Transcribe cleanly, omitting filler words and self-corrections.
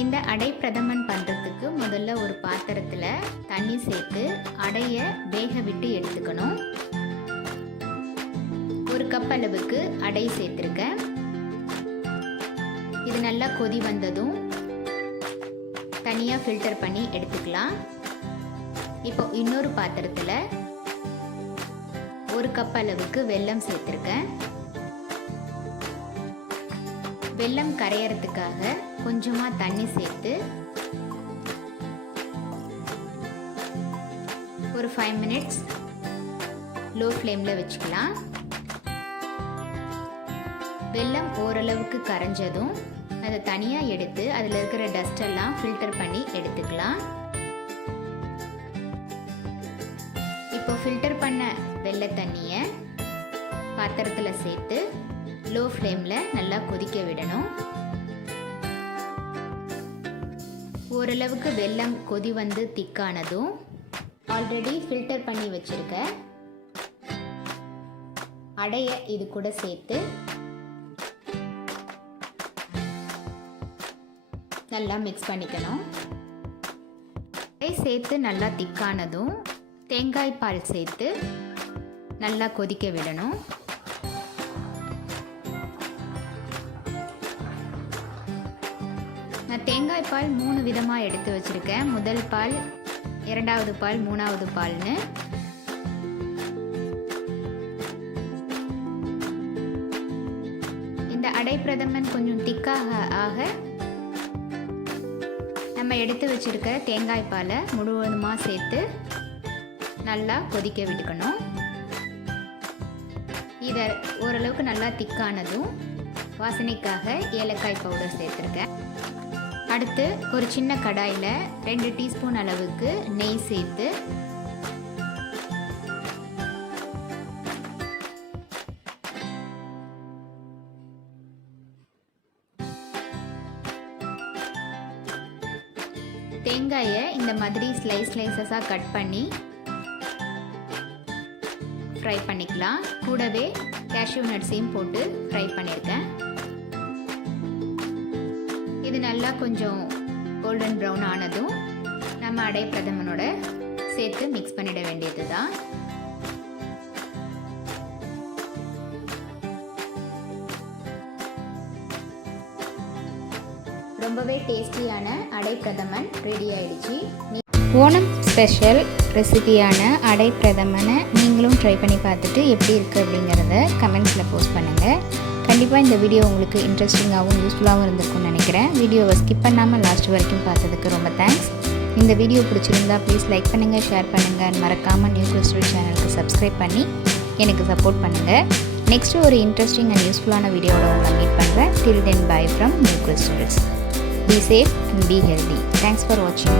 இந்த அடை பிரதமன் பண்ணுறதுக்கு முதல்ல ஒரு பாத்திரத்தில் தண்ணி சேர்த்து அடையை வேக விட்டு எடுத்துக்கணும். 1 கப் அளவுக்கு அடை சேர்த்துருக்கேன். இது நல்லா கொதி வந்ததும் தனியாக ஃபில்டர் பண்ணி எடுத்துக்கலாம். இப்போ இன்னொரு பாத்திரத்தில் 1 கப் அளவுக்கு வெல்லம் சேர்த்துருக்கேன். வெல்லம் கரையறதுக்காக கொஞ்சமாக தண்ணி சேர்த்து ஒரு 5 மினிட்ஸ் லோ ஃப்ளேமில் வச்சுக்கலாம். வெல்லம் ஓரளவுக்கு கரைஞ்சதும் அதை தனியாக எடுத்து அதில் இருக்கிற டஸ்ட் எல்லாம் ஃபில்டர் பண்ணி எடுத்துக்கலாம். இப்போ ஃபில்டர் பண்ண வெல்ல தண்ணியை பாத்திரத்தில் சேர்த்து லோ ஃப்ளேமில் நல்லா கொதிக்க விடணும். ஓரளவுக்கு வெல்லம் கொதி வந்து திக்கானதும் ஆல்ரெடி ஃபில்டர் பண்ணி வச்சுருக்க அடையை இது கூட சேர்த்து நல்லா மிக்ஸ் பண்ணிக்கணும். அடை சேர்த்து நல்லா திக்கானதும் தேங்காய் பால் சேர்த்து நல்லா கொதிக்க விடணும். நான் தேங்காய் பால் 3 விதமாக எடுத்து வச்சுருக்கேன். முதல் பால், 2வது பால், 3வது பால்னு. இந்த அடை பிரதமன் கொஞ்சம் திக்காக ஆக நம்ம எடுத்து வச்சுருக்க தேங்காய் பாலை முழுவதுமாக சேர்த்து நல்லா கொதிக்க விட்டுக்கணும். இதை ஓரளவுக்கு நல்லா திக்கானதும் வாசனைக்காக ஏலக்காய் பவுடர் சேர்த்துருக்கேன். அடுத்து ஒரு சின்ன கடாயில் 2 டீஸ்பூன் அளவுக்கு நெய் சேர்த்து தேங்காயை இந்த மாதிரி ஸ்லைஸஸாக கட் பண்ணி ஃப்ரை பண்ணிக்கலாம். கூடவே கேஷ்யூ நட்ஸையும் போட்டு ஃப்ரை பண்ணியிருக்கேன். இது நல்லா கொஞ்சம் கோல்டன் ப்ரௌன் ஆனதும் நம்ம அடை பிரதமனோட சேர்த்து மிக்ஸ் பண்ணிட வேண்டியது தான். ரொம்பவே டேஸ்டியான அடை பிரதமன் ரெடி ஆயிடுச்சு. ஓணம் ஸ்பெஷல் ரெசிபியான அடை பிரதமனை நீங்களும் ட்ரை பண்ணி பார்த்துட்டு எப்படி இருக்குது அப்படிங்கிறத கமெண்ட்ஸில் போஸ்ட் பண்ணுங்கள். கண்டிப்பாக இந்த வீடியோ உங்களுக்கு இன்ட்ரெஸ்டிங்காகவும் யூஸ்ஃபுல்லாகவும் இருந்திருக்கும்னு நினைக்கிறேன். வீடியோவை ஸ்கிப் பண்ணாமல் லாஸ்ட் வரைக்கும் பார்த்ததுக்கு ரொம்ப தேங்க்ஸ். இந்த வீடியோ பிடிச்சிருந்தா ப்ளீஸ் லைக் பண்ணுங்கள், ஷேர் பண்ணுங்கள், மறக்காமல் நியூ கிறிஸ்டல் சேனலுக்கு சப்ஸ்கிரைப் பண்ணி எனக்கு சப்போர்ட் பண்ணுங்கள். நெக்ஸ்ட்டு ஒரு இன்ட்ரெஸ்டிங் அண்ட் யூஸ்ஃபுல்லான வீடியோவோட உங்களை மீட் பண்ணுறேன். Till then bye from new crystals. Be safe and be healthy. Thanks for watching.